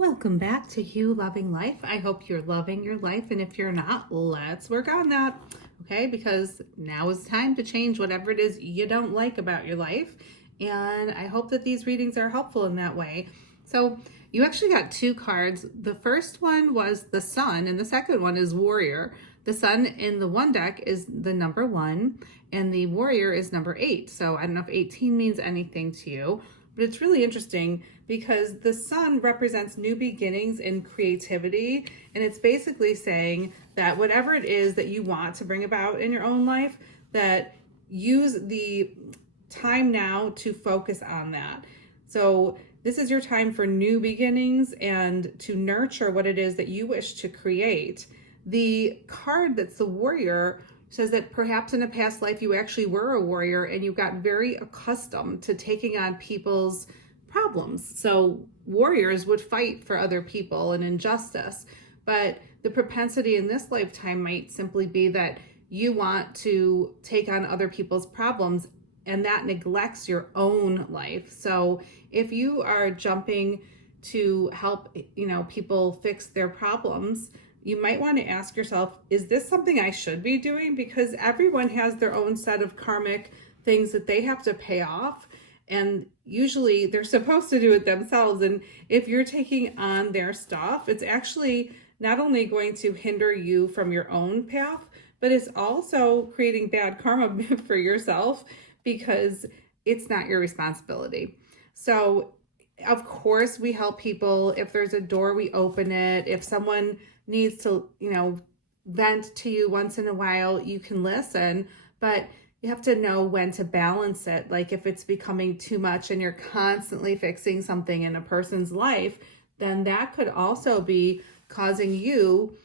Welcome back to You Loving Life. I hope you're loving your life, and if you're not, let's work on that, okay? Because now is time to change whatever it is you don't like about your life, and I hope that these readings are helpful in that way. So you actually got two cards. The first one was the Sun, and the second one is Warrior. The Sun in the one deck is the number 1, and the Warrior is number 8. So I don't know if 18 means anything to you, but it's really interesting because the Sun represents new beginnings and creativity. And it's basically saying that whatever it is that you want to bring about in your own life, that use the time now to focus on that. So this is your time for new beginnings and to nurture what it is that you wish to create. The card that's the Warrior says that perhaps in a past life you actually were a warrior and you got very accustomed to taking on people's problems. So warriors would fight for other people and injustice, but the propensity in this lifetime might simply be that you want to take on other people's problems, and that neglects your own life. So if you are jumping to help, people fix their problems, you might want to ask yourself, is this something I should be doing? Because everyone has their own set of karmic things that they have to pay off. And usually they're supposed to do it themselves. And if you're taking on their stuff, it's actually not only going to hinder you from your own path, but it's also creating bad karma for yourself because it's not your responsibility. So of course we help people. If there's a door, we open it. If someone needs to, vent to you once in a while, you can listen, but you have to know when to balance it. Like if it's becoming too much and you're constantly fixing something in a person's life, then that could also be causing you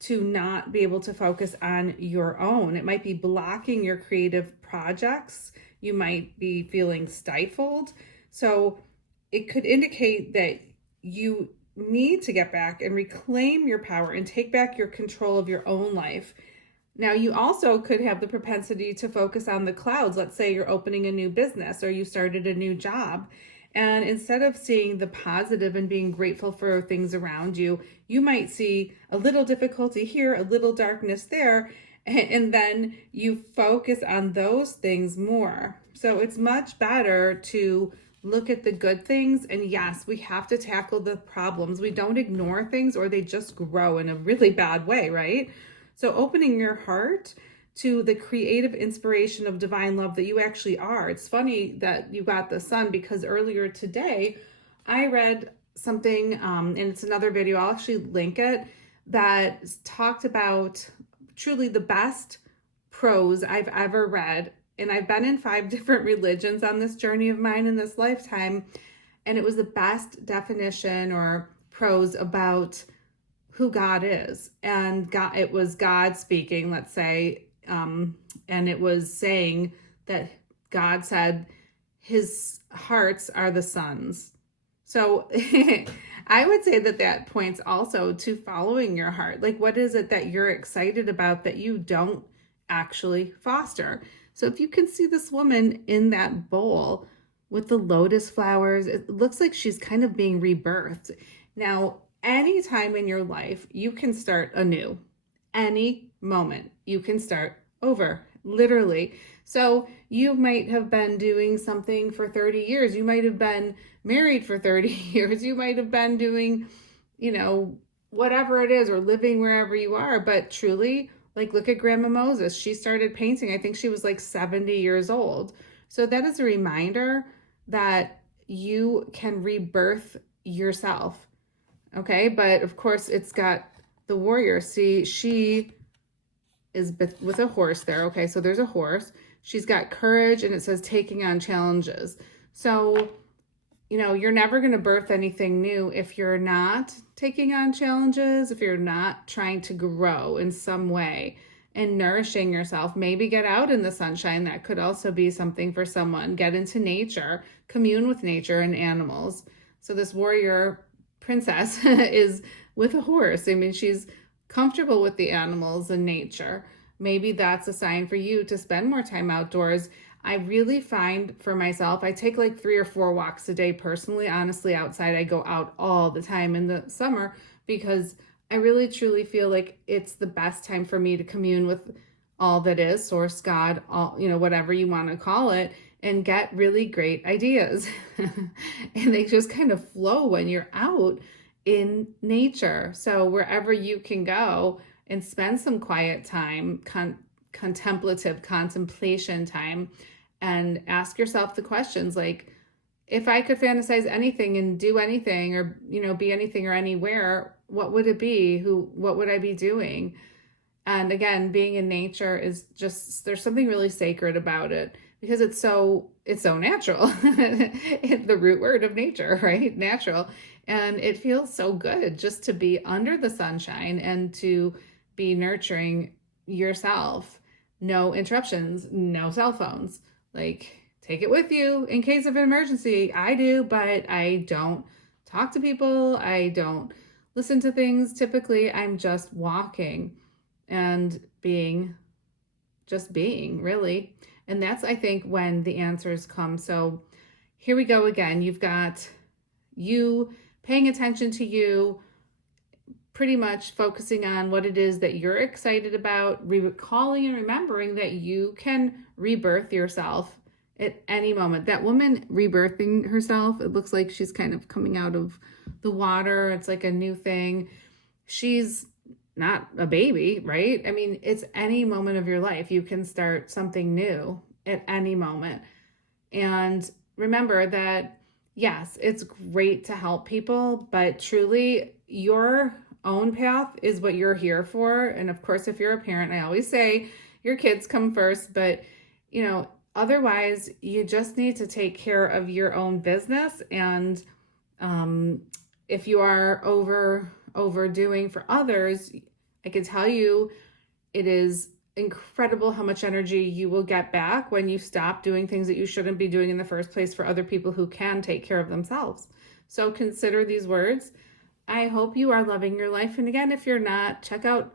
to not be able to focus on your own. It might be blocking your creative projects. You might be feeling stifled. So it could indicate that you need to get back and reclaim your power and take back your control of your own life. Now, you also could have the propensity to focus on the clouds. Let's say you're opening a new business or you started a new job. And instead of seeing the positive and being grateful for things around you, you might see a little difficulty here, a little darkness there, and then you focus on those things more. So it's much better to look at the good things. And yes, we have to tackle the problems. We don't ignore things or they just grow in a really bad way, right? So opening your heart to the creative inspiration of divine love that you actually are. It's funny that you got the Sun because earlier today I read something, and it's another video, I'll actually link it, that talked about truly the best prose I've ever read. And I've been in 5 different religions on this journey of mine in this lifetime. And it was the best definition or prose about who God is. And God, it was God speaking, let's say, and it was saying that God said his hearts are the sun's. So I would say that that points also to following your heart. Like, what is it that you're excited about that you don't actually foster? So if you can see this woman in that bowl with the lotus flowers, it looks like she's kind of being rebirthed. Now, any time in your life, you can start anew. Any moment, you can start over, literally. So you might have been doing something for 30 years. You might have been married for 30 years. You might have been doing, whatever it is, or living wherever you are. But truly, like, look at Grandma Moses. She started painting, I think she was like 70 years old. So that is a reminder that you can rebirth yourself. Okay, but of course it's got the Warrior. See, she is with a horse there. Okay, so there's a horse. She's got courage, and it says taking on challenges. So, you're never going to birth anything new if you're not taking on challenges, if you're not trying to grow in some way and nourishing yourself. Maybe get out in the sunshine. That could also be something for someone. Get into nature, commune with nature and animals. So this warrior princess is with a horse. I mean, she's comfortable with the animals and nature. Maybe that's a sign for you to spend more time outdoors. I really find for myself, I take like 3 or 4 walks a day personally. Honestly, outside, I go out all the time in the summer because I really truly feel like it's the best time for me to commune with all that is, source, God, all, whatever you want to call it, and get really great ideas. And they just kind of flow when you're out in nature. So wherever you can go and spend some quiet time, contemplative contemplation time, and ask yourself the questions like, if I could fantasize anything and do anything, or be anything or anywhere, what would it be? What would I be doing? And again, being in nature is just, there's something really sacred about it because it's so natural. The root word of nature, right? Natural. And it feels so good just to be under the sunshine and to be nurturing yourself. No interruptions, no cell phones. Like, take it with you in case of an emergency. I do, but I don't talk to people. I don't listen to things. Typically, I'm just walking and being, really. And that's, I think, when the answers come. So here we go again. You've got you paying attention to you, pretty much focusing on what it is that you're excited about, recalling and remembering that you can rebirth yourself at any moment. That woman rebirthing herself, it looks like she's kind of coming out of the water. It's like a new thing. She's not a baby, right? I mean, it's any moment of your life. You can start something new at any moment. And remember that, yes, it's great to help people, but truly your own path is what you're here for. And of course, if you're a parent, I always say your kids come first, but otherwise you just need to take care of your own business. And if you are overdoing for others, I can tell you it is incredible how much energy you will get back when you stop doing things that you shouldn't be doing in the first place for other people who can take care of themselves. So consider these words. I hope you are loving your life. And again, if you're not, check out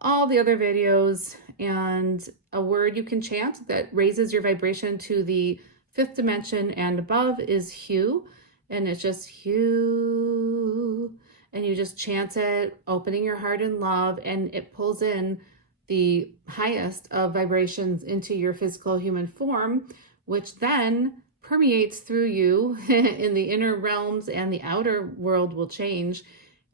all the other videos, and a word you can chant that raises your vibration to the 5th dimension and above is Hue. And it's just Hue. And you just chant it, opening your heart in love, and it pulls in the highest of vibrations into your physical human form, which then permeates through you in the inner realms, and the outer world will change.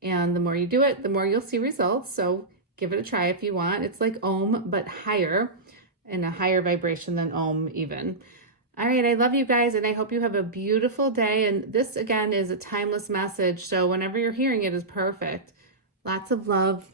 And the more you do it, the more you'll see results. So give it a try if you want. It's like Om, but higher, and a higher vibration than Om even. All right, I love you guys, and I hope you have a beautiful day. And this, again, is a timeless message. So whenever you're hearing it is perfect. Lots of love.